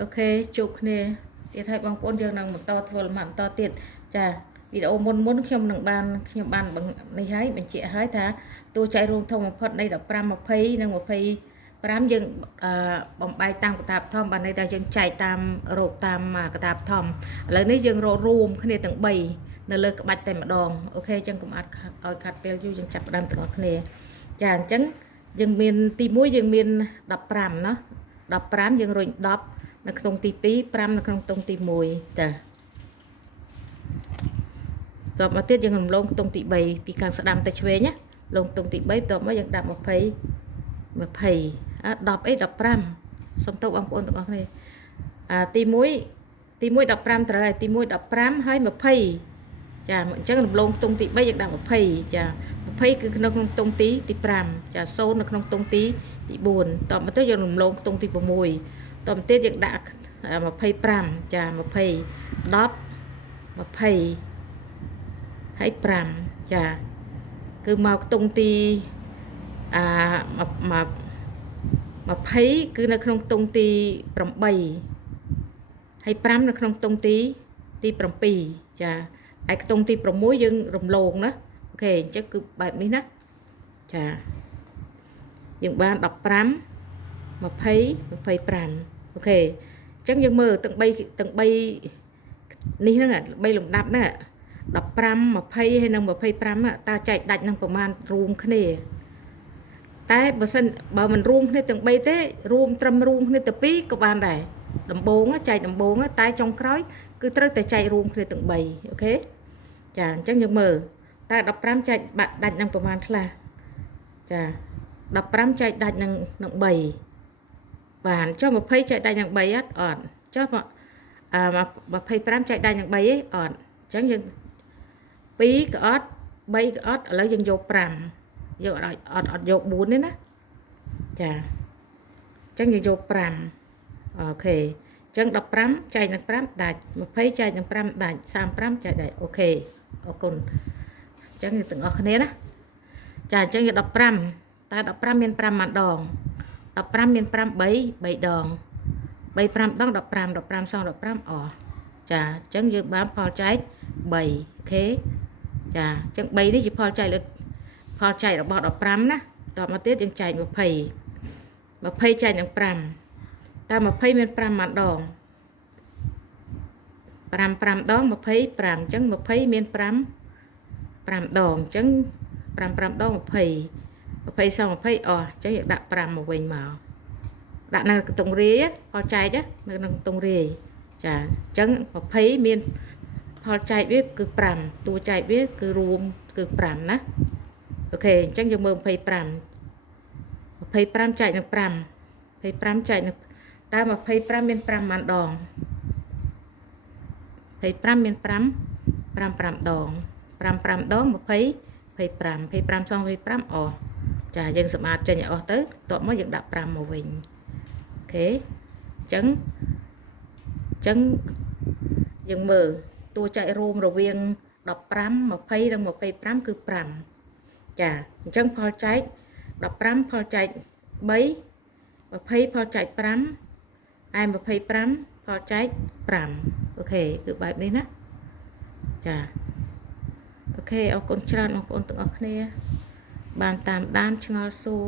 អូខេជួបគ្នាទៀតហើយបងប្អូនយើងនឹងបន្តធ្វើលំហាត់បន្តទៀតចាវីដេអូមុនខ្ញុំនឹងបាននេះហើយបញ្ជាក់ហើយថាតួចែករួមធំបំផុតនៃ15 20និង25យើងបំបែកតាមកតាបធំបានន័យថាយើងចែកតាមរោគតាមកតាបធំឥឡូវនេះយើងរករួមគ្នាទាំង3នៅលើក្បាច់តែម្ដងអូខេអញ្ចឹងកុំឲ្យខាត់ពេលយូរយើងចាប់ផ្ដើមទាំងអស់គ្នាចាអញ្ចឹងយើងមានទី1យើងមាន15ណា15យើងរុញ10នៅក្នុងទី2 5នៅក្នុងខ្ទង់ទី1តាតបមកទៀតយើងរំលងខ្ទង់ទី3ពីខាងស្ដាំទៅឆ្វេងណាលងខ្ទង់ទី3តបមកយើងដាក់20 10អី15សុំទោសបងប្អូនទាំងអស់គ្នាទី1 15ត្រូវហើយទី1 15ហើយ20ចាអញ្ចឹងរំលងខ្ទង់ទី3យើងដាក់20ចា20គឺក្នុងខ្ទង់ទី5ចា0នៅក្នុងខ្ទង់ទី4តបមកទៅយើងរំលងខ្ទង់ទី6តទៅទៀតយើងដាក់25ចា20 10 20ហើយ5ចាគឺមកខ្ទង់ទី20គឺនៅក្នុងខ្ទង់ទី8ហើយ5នៅក្នុងខ្ទង់ទី7ចាហើយខ្ទង់ទី6យើងរំលងណាអូខេអញ្ចឹងគឺបែបនេះណាចាយើងបាន15 20 25អូខេអញ្ចឹងយើងមើលទាំង3នេះហ្នឹង3លំដាប់ហ្នឹង15 20ហើយនិង25តើចែកដាច់នឹងប្រមាណរួមគ្នាតែបើមិនរួមគ្នាទាំង3ទេរួមត្រឹមរួមគ្នាទៅ2ក៏បានដែរដំបូងចែកដំបូងតែចុងក្រោយគឺត្រូវតែចែករួមគ្នាទាំង3អូខេចាអញ្ចឹងយើងមើលតើ15ចែកដាច់នឹងប្រមាណខ្លះចា15ចែកដាច់នឹង3បានចុះ20ចែកដាច់នឹង3អត់ចុះ25ចែកដាច់នឹង3ឯងអត់អញ្ចឹងយើង2ក៏អត់3ក៏អត់ឥឡូវយើងយក5យកអត់យក4ទេណាចាអញ្ចឹងយើងយក5អូខេអញ្ចឹង15ចែកនឹង5ដាច់20ចែកនឹង5ដាច់35ចែកដាច់អូខេអរគុណអញ្ចឹងទាំងអស់គ្នាណាចាអញ្ចឹងយក15តើ15មាន5ម៉ានដង15មាន5 3ដង3 5ដង15សង15អចាអញ្ចឹងយើងបានផលចែក3អូខេចាអញ្ចឹង3នេះជាផលចែករបស់15ណាតមកទៀតយើងចែក20ចែកនឹង5តើ20មាន5ម៉ានដង5ដង25អញ្ចឹង20មាន5ដងអញ្ចឹង5ដង20សង20អស់អញ្ចឹងយើងដាក់5មកវិញមកដាក់នៅខ្ទង់រាយផលចែកនៅក្នុងខ្ទង់រាយចាអញ្ចឹង20មានផលចែកវាគឺ5តួចែកវាគឺរួមគឺ5ណាអូខេអញ្ចឹងយើងមើល25ចែកនឹង5 25ចែកនឹងតើ25មាន5ម៉ានដង25មាន5 5ដង5ដង25សង25អស់ចាយើងសម្អាតចេញឲ្យអស់ទៅតបមកយើងដាក់5មកវិញអូខេអញ្ចឹងយើងមើលតួចែករួមរវាង15 20និង25គឺ5ចាអញ្ចឹងផលចែក15ផលចែក3 20ផលចែក5ឯ25ផលចែក5អូខេគឺបែបនេះណាចាអូខេអរគុណច្រើនបងប្អូនទាំងអស់គ្នាបានតាមដានឆ្ងល់សួរ